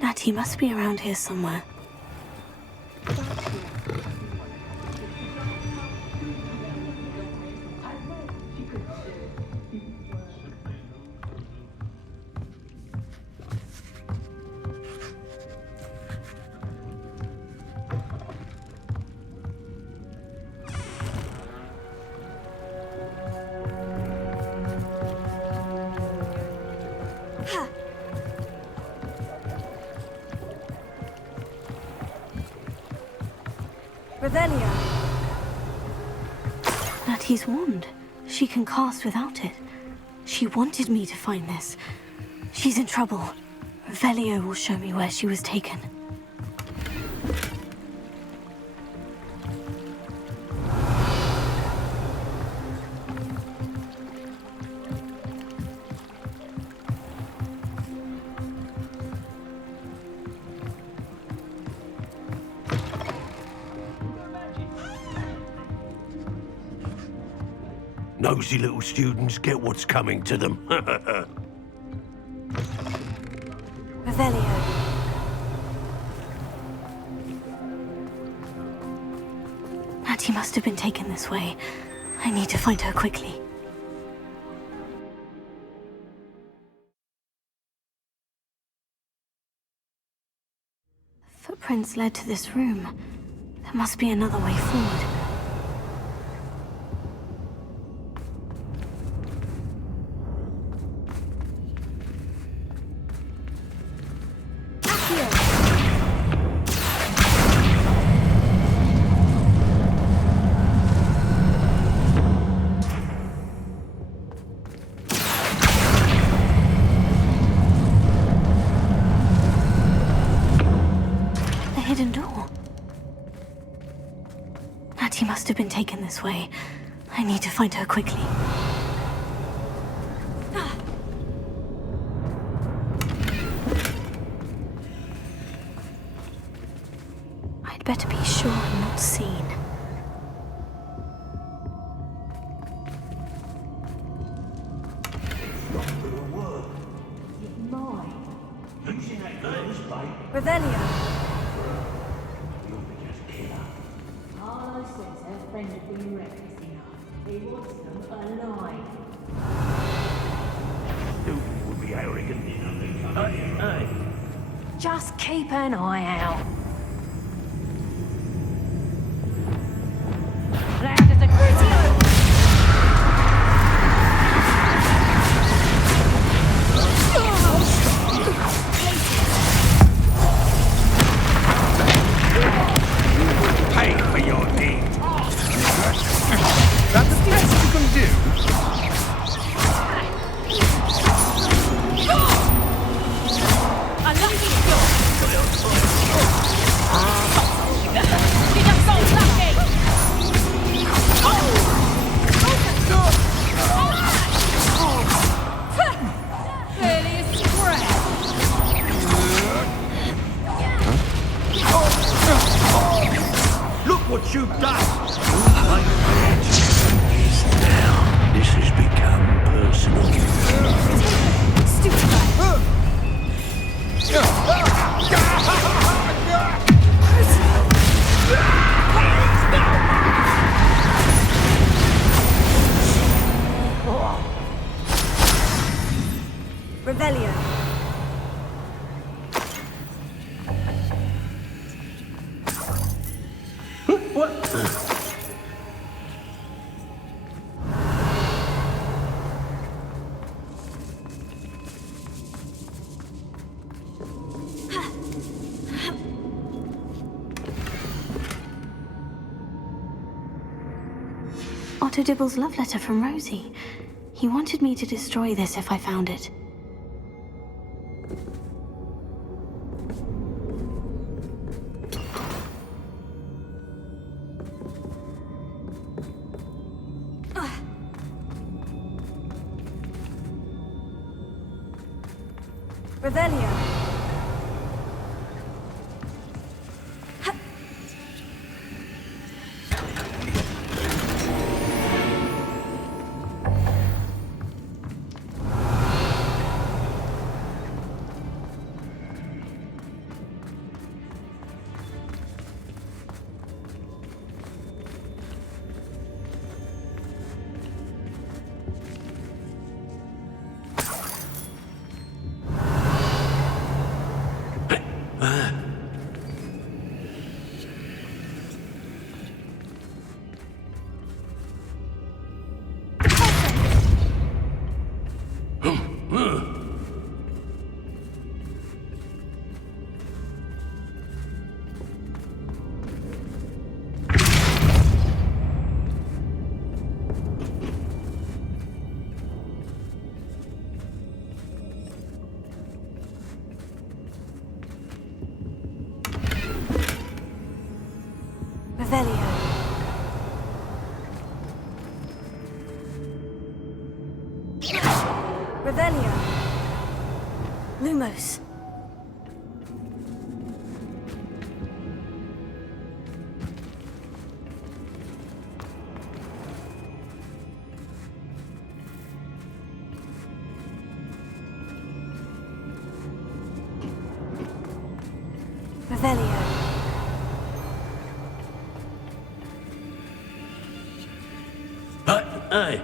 Natty must be around here somewhere. Revelio. Natty's wand. She can cast without it. She wanted me to find this. She's in trouble. Revelio will show me where she was taken. Nosy little students get what's coming to them. Revelio. Natty must have been taken this way. I need to find her quickly. Footprints led to this room. There must be another way forward. Natty must have been taken this way. I need to find her quickly. I'd better be sure I'm not seen. Revelio. Harlow says her friend had been reckless enough. He wants them alive. Who would be arrogant enough to come here? Just keep an eye out. Loud as a Pay for your deed. That's the best you can do. Look what you've done! My revenge is now. This has become personal. Revelio. Otto Dibble's love letter from Rosie. He wanted me to destroy this if I found it. Revelio. Revelio. Revelio. Lumos. Revelio. Hey.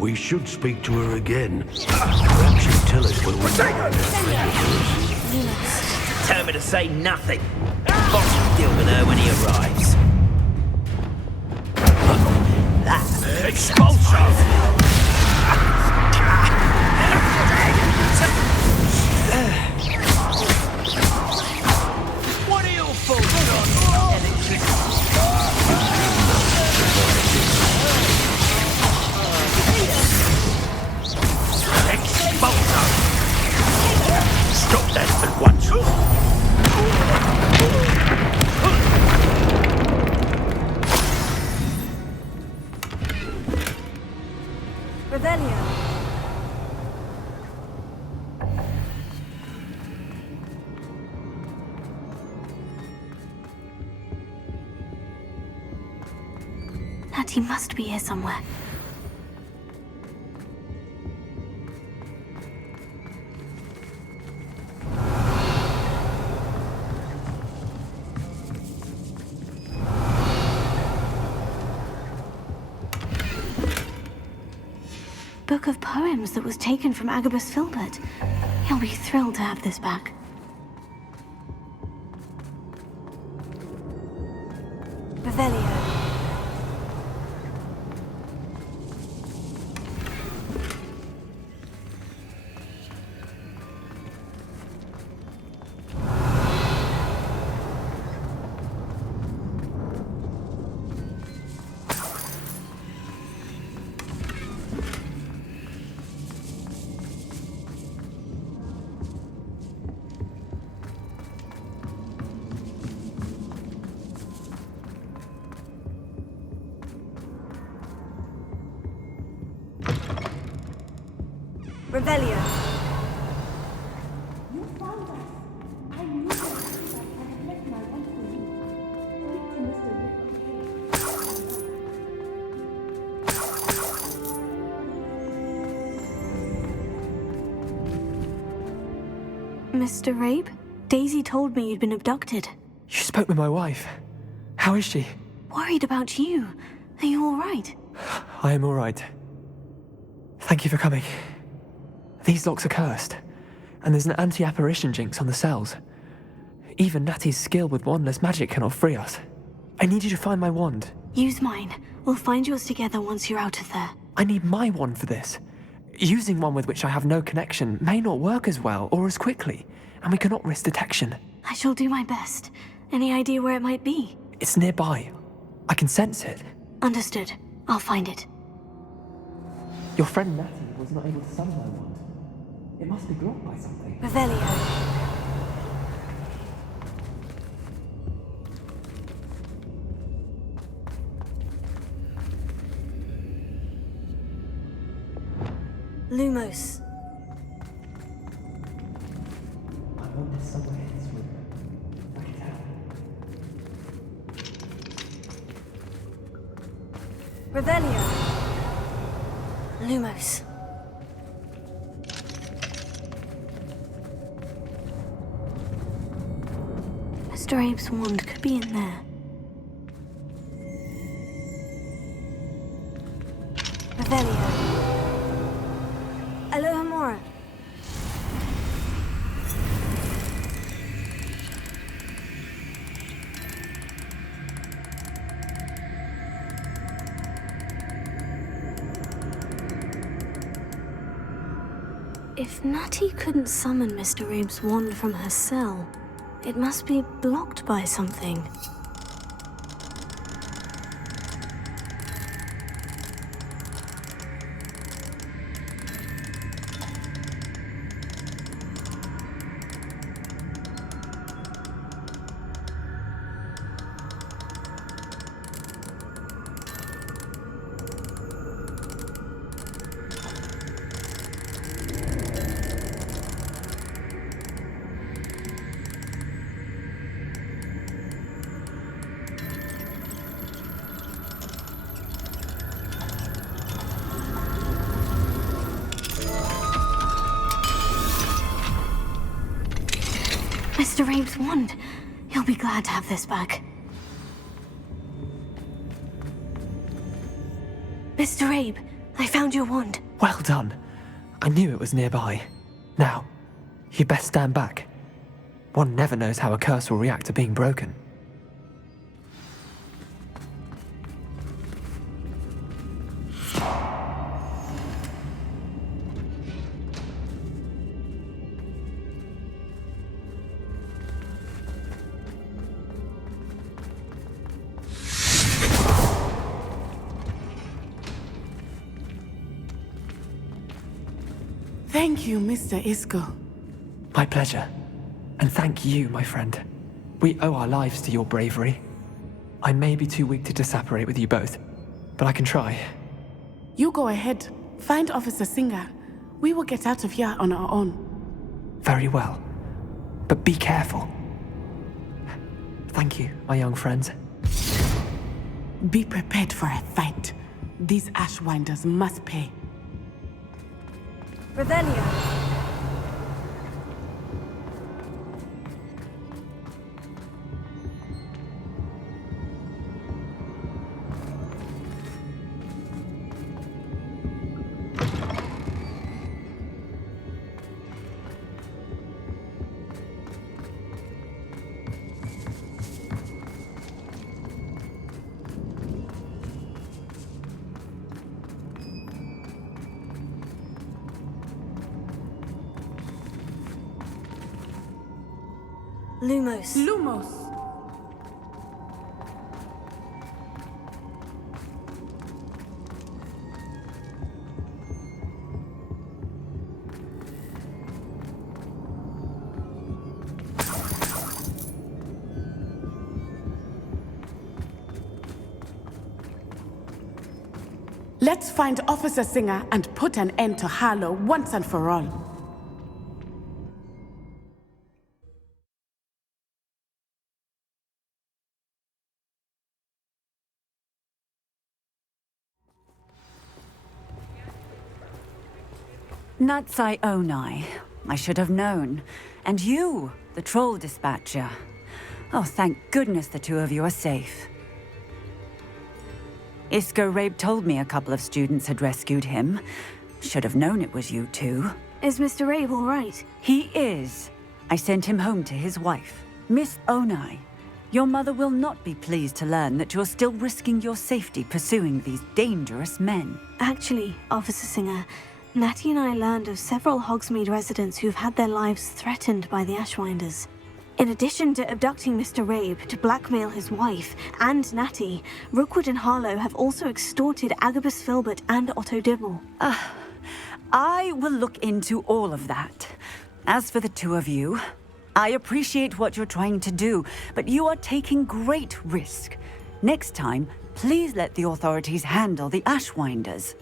We should speak to her again. Perhaps she'll tell us where we're going. Determined to say nothing. Boss will deal with her when he arrives. Expulsive! What are your thoughts Stop that at once. Revelio. Natty must be here somewhere. Book of poems that was taken from Agabus Filbert. He'll be thrilled to have this back. Revelio. Revelio. You found us. I knew that I had left my one for you. Speak to Mr. Rabe? Daisy told me you'd been abducted. You spoke with my wife. How is she? Worried about you. Are you all right? I am all right. Thank you for coming. These locks are cursed, and there's an anti-apparition jinx on the cells. Even Natty's skill with wandless magic cannot free us. I need you to find my wand. Use mine. We'll find yours together once you're out of there. I need my wand for this. Using one with which I have no connection may not work as well or as quickly, and we cannot risk detection. I shall do my best. Any idea where it might be? It's nearby. I can sense it. Understood. I'll find it. Your friend Natty was not able to summon my wand. It must be blocked by something. Revelio. Lumos. My wand is somewhere in this room. I can tell. Revelio. Lumos. Mr. Abe's wand could be in there. Revelio. Alohomora. If Natty couldn't summon Mr. Abe's wand from her cell, it must be blocked by something. Mr. Rabe's wand. He'll be glad to have this back. Mr. Rabe, I found your wand. Well done. I knew it was nearby. Now, you best stand back. One never knows how a curse will react to being broken. Thank you, Mr. Isco. My pleasure. And thank you, my friend. We owe our lives to your bravery. I may be too weak to disapparate with you both, but I can try. You go ahead. Find Officer Singer. We will get out of here on our own. Very well. But be careful. Thank you, my young friends. Be prepared for a fight. These Ashwinders must pay. Revelio. Lumos. Lumos! Let's find Officer Singer and put an end to Harlow once and for all. Natsai Onai. I should have known. And you, the troll dispatcher. Oh, thank goodness the two of you are safe. Isco Rabe told me a couple of students had rescued him. Should have known it was you two. Is Mr. Rabe all right? He is. I sent him home to his wife. Miss Onai, your mother will not be pleased to learn that you're still risking your safety pursuing these dangerous men. Actually, Officer Singer, Natty and I learned of several Hogsmeade residents who've had their lives threatened by the Ashwinders. In addition to abducting Mr. Rabe to blackmail his wife and Natty, Rookwood and Harlow have also extorted Agabus Filbert and Otto Dibble. I will look into all of that. As for the two of you, I appreciate what you're trying to do, but you are taking great risk. Next time, please let the authorities handle the Ashwinders.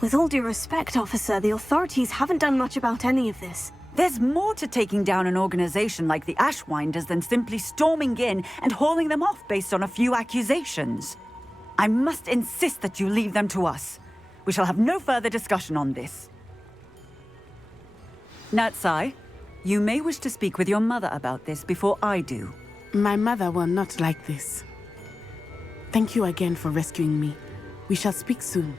With all due respect, officer, the authorities haven't done much about any of this. There's more to taking down an organization like the Ashwinders than simply storming in and hauling them off based on a few accusations. I must insist that you leave them to us. We shall have no further discussion on this. Natsai, you may wish to speak with your mother about this before I do. My mother will not like this. Thank you again for rescuing me. We shall speak soon.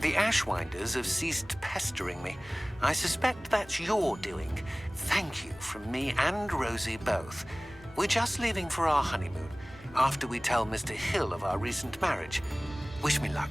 The Ashwinders have ceased pestering me. I suspect that's your doing. Thank you from me and Rosie both. We're just leaving for our honeymoon, after we tell Mr. Hill of our recent marriage. Wish me luck.